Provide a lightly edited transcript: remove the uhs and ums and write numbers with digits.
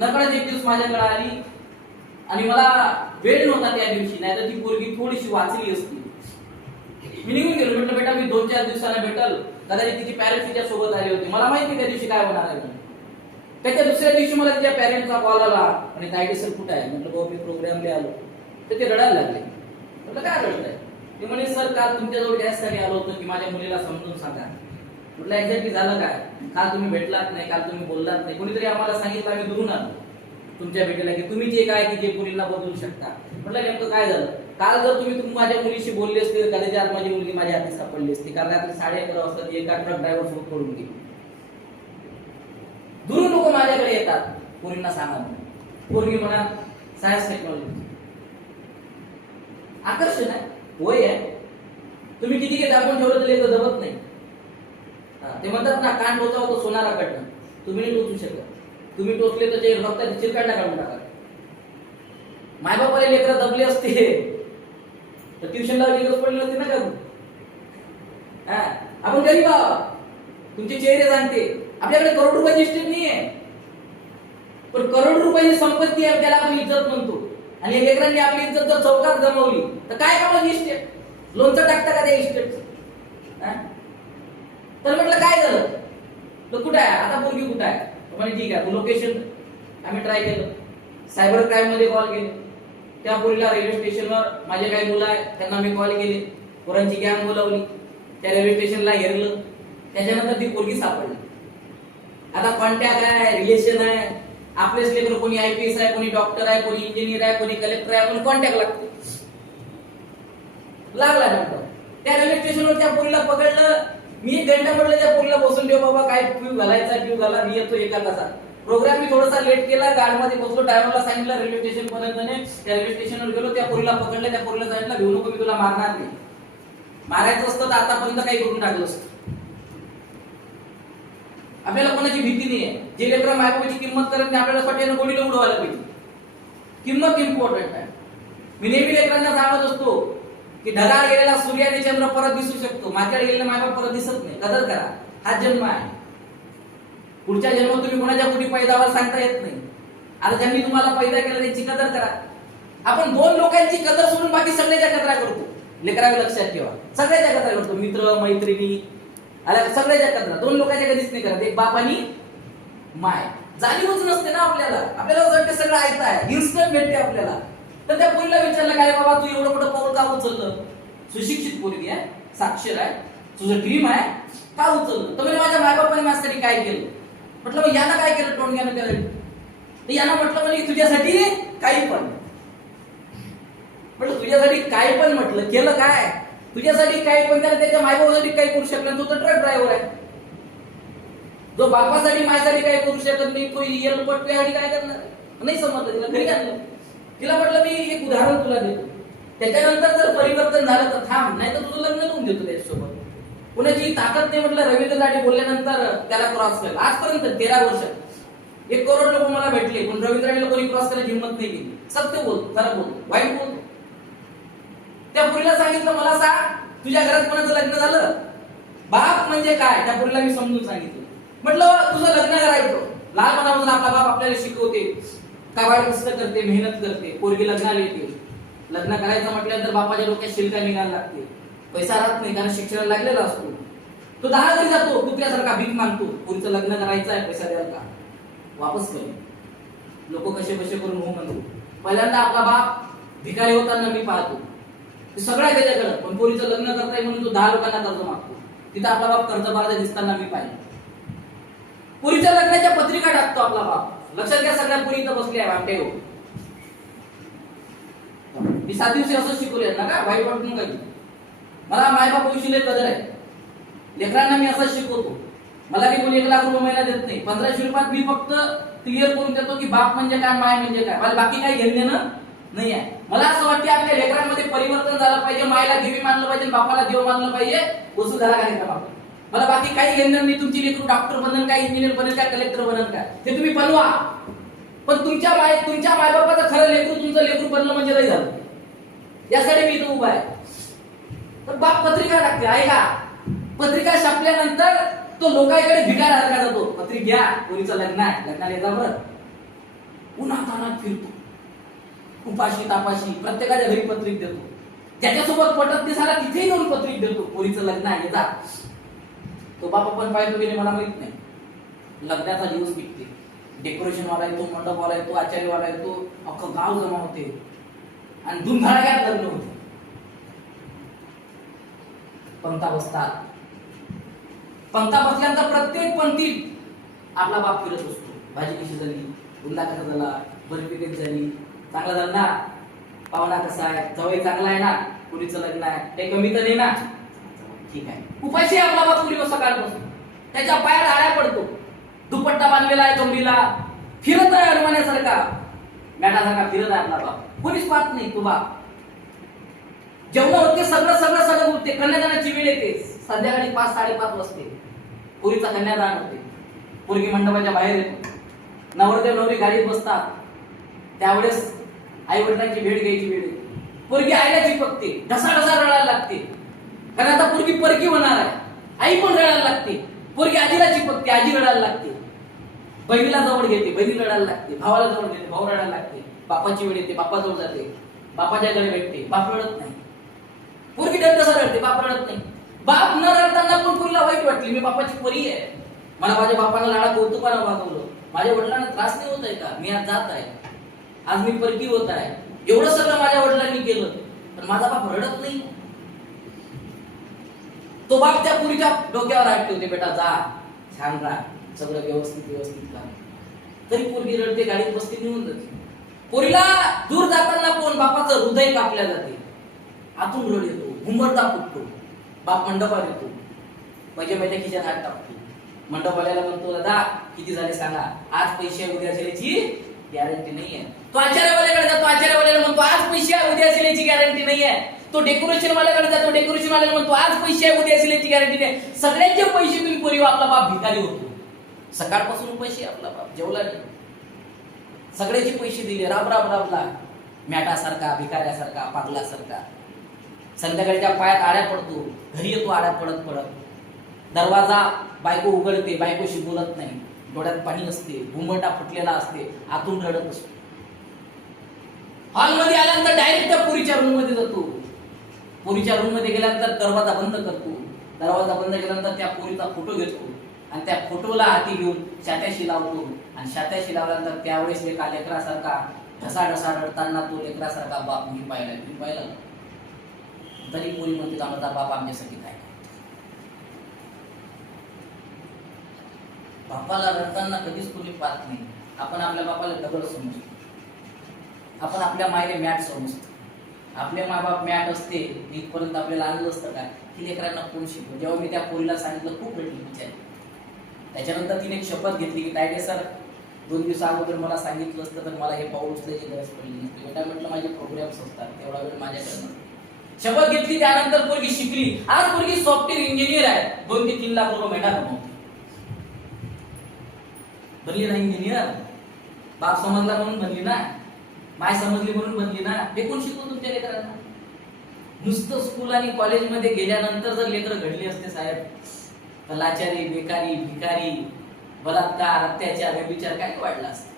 नकळत एक दिवस माझ्याकडे आली आणि मला वेळ नव्हता त्या दिवशी, नाही तर ती पोरगी थोडीशी वाचली असती. मी निघून गेलो, म्हटलं बेटा मी 2-4 दिवसांना भेटल. कदाचित तिची पॅरेंट्स तिच्या सोबत आले होते, मला माहिती त्या दिवशी काय होणार आहे. त्याच्या दुसऱ्या दिवशी मला तिच्या पॅरेंटचा कॉल आला आणि तायडे सर कुठे आहे. म्हटलं भाऊ मी प्रोग्रामला आलो. तर ते रडायला लागले. म्हटलं काय रडताय. ते म्हणे सर काल तुमच्याजवळ गॅससाठी आलो होतो की माझ्या मुलीला समजून सांगा. म्हटलं एक्झॅक्टली झालं काय. काल तुम्ही भेटलात नाही, काल तुम्ही बोललात नाही, कोणीतरी आम्हाला सांगितलं, आम्ही दुरून आलो तुमच्या भेटीला की तुम्ही जे काय की जे मुलींना बदलू शकता. म्हटलं नेमकं काय झालं. काल जर तुम्ही माझ्या मुलीशी बोलले असते तर कदाचित आज माझी मुलगी माझ्या हाती सापडली असती, कारण रात्री 11:30 वाजता ती एका ट्रक ड्रायव्हर सोबत पडून गेली. दुरून लोक माझ्याकडे येतात पोरींना सांगा. पोरगी म्हणा सायन्स टेक्नॉलॉजी आकर्षण आहे, वय आहे, तुम्ही किती काही दाखवून ठेवलं तरी जमत नाही. ते म्हणतात ना कान टोचावं तो सोनारा कडनं, तुम्ही नाही टोचू शकत. तुम्ही टोचले तर ते रक्ताची चिरकांडा काढून टाका. मायबापाला लेकरं दबले असते तर ट्युशनला गरज पडली नसते ना का. आपण गरीब आहोत, तुमचे चेहरे जाणते. आपल्याकडे करोड रुपयाची इस्टेट नाही आहे, पण करोड रुपयाची संपत्ती आहे, त्याला आपण इज्जत म्हणतो. आणि या लेकरांनी आपली इज्जत जर चौकात जमवली तर काय कामाची इस्टेट. लोणचं टाकता का त्या इस्टेट. तर म्हटलं काय झालं तर कुठे आहे आता पोरगी कुठे आहे. म्हणजे ठीक आहे लोकेशन आम्ही ट्राय केलं, सायबर क्राईम मध्ये कॉल केले. त्या पोरीला रेल्वे स्टेशनवर माझे काही मुलं आहेत त्यांना मी कॉल केले, पोरांची गँग बोलावली, त्या रेल्वे स्टेशनला घेरलं. त्याच्यानंतर ती पोरगी सापडली. आता कॉन्टॅक्ट आहे, रिलेशन आहे, आपलेच लेकर कोणी IPS आहे, कोणी डॉक्टर आहे, कोणी इंजिनियर आहे, कोणी कलेक्टर आहे, कोणी कॉन्टॅक्ट लागते. लागला डॉक्टर. त्या रेल्वे स्टेशनवर त्या पोरीला पकडलं. मी 1 घंटा म्हटलं त्या पोरीला बसून ठेव बाबा, काय क्यू घालायचा क्यू घाला, मी येतो 1 तासात. प्रोग्राम मी थोडासा लेट केला, गाडीमध्ये बसलो, ड्रायव्हरला सांगितलं रेल्वे स्टेशन पर्यंत. त्या रेल्वे स्टेशनवर गेलो, त्या पोरीला पकडलं. त्या पोरीला सांगितलं घेऊ नको, मी तुला मारणार नाही. मारायचं असतं तर आतापर्यंत काही करून टाकलं असतं. आपल्याला कोणाची भीती नाही आहे. जे लेकरं मायबापाची किंमत करत नाही आपल्याला स्वतःला गोडीला उडवायला पाहिजे. किंमत इम्पॉर्टंट आहे. मी नेहमी लेकरांना सांगत असतो की ढगाळ गेलेला सूर्य आणि चंद्र परत दिसू शकतो, माथ्यावर गेलेला मायबाप परत दिसत नाही. कदर करा, हा जन्म आहे. पुढच्या जन्मात तुम्ही कोणाच्या कुठे पैदावर सांगता येत नाही. आता ज्यांनी तुम्हाला पैदा केलं त्यांची कदर करा. आपण 2 लोकांची कदर सोडून बाकी सगळ्याच्या कदरा करतो. लेकरावे लक्षात ठेवा, सगळ्याच्या कदर करतो. मित्र मैत्रिणी सगळ्याच्या कदर 2 लोकांच्या कधीच नाही करत. एक बाप आणि माय. जाणीवच नसते ना आपल्याला. आपल्याला वाटतं सगळं ऐकत आहे, इन्स्टंट भेटते आपल्याला. तर त्या पोरीला विचारलं काय बाबा तू एवढं मोठं पाऊल का उचललं. सुशिक्षित पोरगी आहे, साक्षर आहे, तुझं ड्रीम आहे, का उचललं. तर माझ्या मायबापाने माझ्यासाठी काय केलं. म्हटलं मग यानं काय केलं टोणग्यानं केलं. तर यानं म्हटलं म्हणजे तुझ्यासाठी काही पण. म्हटलं तुझ्यासाठी काय पण म्हटलं केलं काय. तुझ्यासाठी काही पण त्याला त्याच्या मायबापासाठी काही करू शकला. तो तर ट्रक ड्रायव्हर आहे. जो बापासाठी माझ्यासाठी काही करू शकत नाही तो येलपट त्यासाठी काय करणार. नाही समजलं तिला, घरी आणलं. तिला म्हटलं मी एक उदाहरण तुला देतो, त्याच्यानंतर जर परिवर्तन झालं तर थांब, नाही तर तुझं लग्न करून देतो त्याच्यासोबत. कुणाची ताकद नाही. म्हटलं रवींद्र दाढी बोलल्यानंतर त्याला क्रॉस केलं. आजपर्यंत 13 वर्ष 1 करोड लोक मला भेटले, पण रवींद्र दाढीला कोणी क्रॉस करायची हिंमत नाही केली. सत्य बोलतो, खरं बोलतो, वाईट बोलतो. त्या पुरीला सांगितलं मला सांग तुझ्या घरात कोणाचं लग्न झालं. बाप म्हणजे काय त्या पुरीला मी समजून सांगितलं. म्हटलं तुझं लग्न करायचं. लहानपणापासून आपला बाप आपल्याला शिकवते, काबाड कष्ट करते, मेहनत करते, पोरगी लग्नाला येते. लग्न करायचं म्हटल्यानंतर बापाच्या डोक्यात शिल्का निघायला लागते. पैसा राहत नाही कारण शिक्षणाला लागलेला असतो. तो 10 घरी जातो, कुत्र्यासारखा भीक मागतो. पोरीचं लग्न करायचं आहे, पैसा द्याल का. वापस कर. लोक कसे कसे करून हो म्हणतो. पहिल्यांदा आपला बाप भिकारी होताना मी पाहतो, सगळ्या त्याच्याकडे, पण पोरीचं लग्न करताय म्हणून तो 10 लोकांना कर्ज मागतो. तिथं आपला बाप कर्जबाजारी दिसताना मी पाहिजे. पोरीच्या लग्नाच्या पत्रिका टाकतो आपला बाप. लक्षात घ्या सगळ्या पोरी इथं बसल्या आहे आमटे हो. मी 7 दिवशी असं शिकवले ना का वाईट वाटून काही. मला मायबाप विषयी कदर आहे. लेकरांना मी असं शिकवतो. मला मी कोणी 1 लाख रुपये महिना देत नाही. 1500 रुपयात मी फक्त क्लिअर करून देतो की बाप म्हणजे काय, माय म्हणजे काय. मला बाकी काही घेणं नाही आहे. मला असं वाटतं आपल्या लेकरांमध्ये परिवर्तन झालं पाहिजे. मायला देवी मानलं पाहिजे, बापाला देव मानलं पाहिजे. वसुंधरा कार्यक्रम आपला. मला बाकी काही घेणं नाही. तुमची लेकरू डॉक्टर बनेल काय, इंजिनियर बनेल काय, कलेक्टर बनेल काय, ते तुम्ही बनवा. पण तुमच्या मायबापाचं खरं लेकरू तुमचं लेकरू बनलं म्हणजे नाही झालं. यासाठी मी इथं उभा आहे. तर बाप पत्रिका टाकते. ऐका, पत्रिका छापल्यानंतर तो लोकांकडे भिकार हरका जातो. पत्रिका घ्या, पोरीचं लग्न आहे, लग्नाला येता बरं. उन्हातानात फिरतो, उपाशी तापाशी प्रत्येकाच्या घरी पत्रिक देतो, ज्याच्यासोबत पटत दिसायला तिथेही जाऊन पत्रिक देतो. पोरीचं लग्न आहे जा. तो बाप पण पाहिजे गेले मला माहित नाही. लग्नाचा दिवस निघते, डेकोरेशन वाला येतो, मंडपवाला येतो, आचार्यवाला येतो, अख्खं गाव जमा होते आणि धुमधडाक्यात लग्न होते. पंक्ता बसतात. पंक्ता बसल्यानंतर प्रत्येक पंक्तीत आपला बाप फिरत असतो. भाजी कशी झाली, गुंडा कसा झाला, बर्फी कशी झाली, चांगला झाला ना, पाहुणा कसा आहे, जवळ चांगला आहे ना, पुरीचं लग्न आहे, ते कमी तर नाही ना, ठीक आहे. उपाशी आपला बाप पुरी सकाळपासून त्याच्या पायात आळ्या पडतो, दुपट्टा बांधलेला आहे कमरीला, फिरत आहे हनुमानासारखा, मॅटासारखा फिरत आहे आपला बाप. कोणीच पाहत नाही तो बाप. जेवण होते, सगळं होते. कन्यादानाची वेळ येते, संध्याकाळी 5-5:30 वाजते. पुरीचा कन्यादान होते. पोरगी मंडपाच्या बाहेर येतो, नवरदेव नवरी गाडीत बसतात. त्यावेळेस आई वडिलांची भेट घ्यायची वेळ येते. पोरगी आईला चिपकते, ढसाढसा रडायला लागते, कारण आता पोरगी परकी होणार आहे. आई पण रडायला लागते. पोरगी आजीला चिपकते, आजी रडायला लागते. बहिणीला जवळ घेते, बहिणी रडायला लागते. भावाला जवळ घेते, भाऊ रडायला लागते. बापाची वेळ येते, बापा जवळ जाते, बापाच्याकडे भेटते, बाप रडत नाही. पोरगी ढसा रडते, बाप रडत नाही. बाप न रडताना पण पोरीला वाईट वाटली, मी बापाची पोरी आहे, मला माझ्या बापानं लाडा कौतुकानं वागवलं, माझ्या वडिलांना त्रास नाही होत आहे का, मी आज जात आहे, आज मी परकी होत आहे, एवढं सगळं माझ्या वडिलांनी केलं, पण माझा बाप रडत नाही. तो बाप त्या पुरीच्या डोक्यावर हात ठेवते, बेटा जा, छान राहा, सगळं व्यवस्थित का. तरी पोरगी रडते, गाडीत बसते, निघून जाते. पोरीला दूर जाताना कोण बापाचं हृदय कापल्या जाते, आतून रड येतो, घुमरडा फुटतो. बाप मंडपात येतो, पैसे खिशात हात टाकतो. मंडपवाल्याला म्हणतो, दादा किती झाले सांगा, आज पैसे उद्या दिल्याची गॅरंटी नाहीये. तो आचार्यवाल्याकडे जातो, आचार्यवाल्याला म्हणतो आज पैसे उद्या दिल्याची गॅरंटी नाहीये. तो डेकोरेशन वाल्याकडे जातो, डेकोरेशन वाल्याला म्हणतो आज पैसे उद्या दिल्याची गॅरंटी नाही. सगळ्यांचे पैसे तुम्ही पोरी, आपला बाप भिकारी होतो. सकाळपासून पैसे आपला बाप जेवला नाही, सगळ्याचे पैसे दिले, राबला, मॅटासारखा, भिकाऱ्यासारखा, पागलासारखा. संध्याकाळच्या पायात आड्या पडतो, घरी येतो आड्या पडत. दरवाजा बायको उघडते, बायकोशी बोलत नाही, डोळ्यात पाणी असते, घुमटा फुटलेला असते, आतून रडत असतो. हॉलमध्ये आल्यानंतर डायरेक्ट त्या पुरीच्या रूम मध्ये जातो. पुरीच्या रूम मध्ये गेल्यानंतर दरवाजा बंद करतो. दरवाजा बंद केल्यानंतर त्या पुरीचा फोटो घेतो आणि त्या फोटोला हाती घेऊन शात्याशी लावतो. आणि शात्याशी लावल्यानंतर त्यावेळेस एका लेकरासारखा ढसा रडताना तो लेकरासारखा बाप मी पाहिला. तरी पोरी म्हणते माझा बाप आमच्यासाठी काय. बापाला रडताना कधीच कोणी पाहत नाही. आपण आपल्या बापाला दगड समजतो, आपण आपल्या मायले मॅट समजतो. आपले मायबाप मॅट असते इथपर्यंत आपल्याला आणलं असतं का, की लेकरांना कोण शिकव. जेव्हा मी त्या पोरीला सांगितलं खूप रडली बिचारी. त्याच्यानंतर तिने एक शपथ घेतली की तायडे सर 2 दिवसा अगोदर मला सांगितलं असतं तर मला हे पाऊल उचलायची गरज पडली नसती. बेटा म्हटलं माझे प्रोग्राम्स असतात, तेवढा वेळ माझ्याकडे नसतो. शपथ घेतली, त्यानंतर पोरगी शिकली. आज पोरगी सॉफ्टवेअर इंजिनियर आहे, 2 ते 3 लाख रुपये महिना कमवते. बनली ना इंजिनियर, बाप समजला म्हणून बनली ना, माय समजली म्हणून बनली ना. हे कोण शिकवतो तुमच्या लेकरांना? नुसतं स्कूल आणि कॉलेजमध्ये गेल्यानंतर जर लेकर घडली असते साहेब, तर लाचारी, बेकारी, भिकारी, बलात्कार, अत्याचार, व्यभिचार काय वाढला असतं.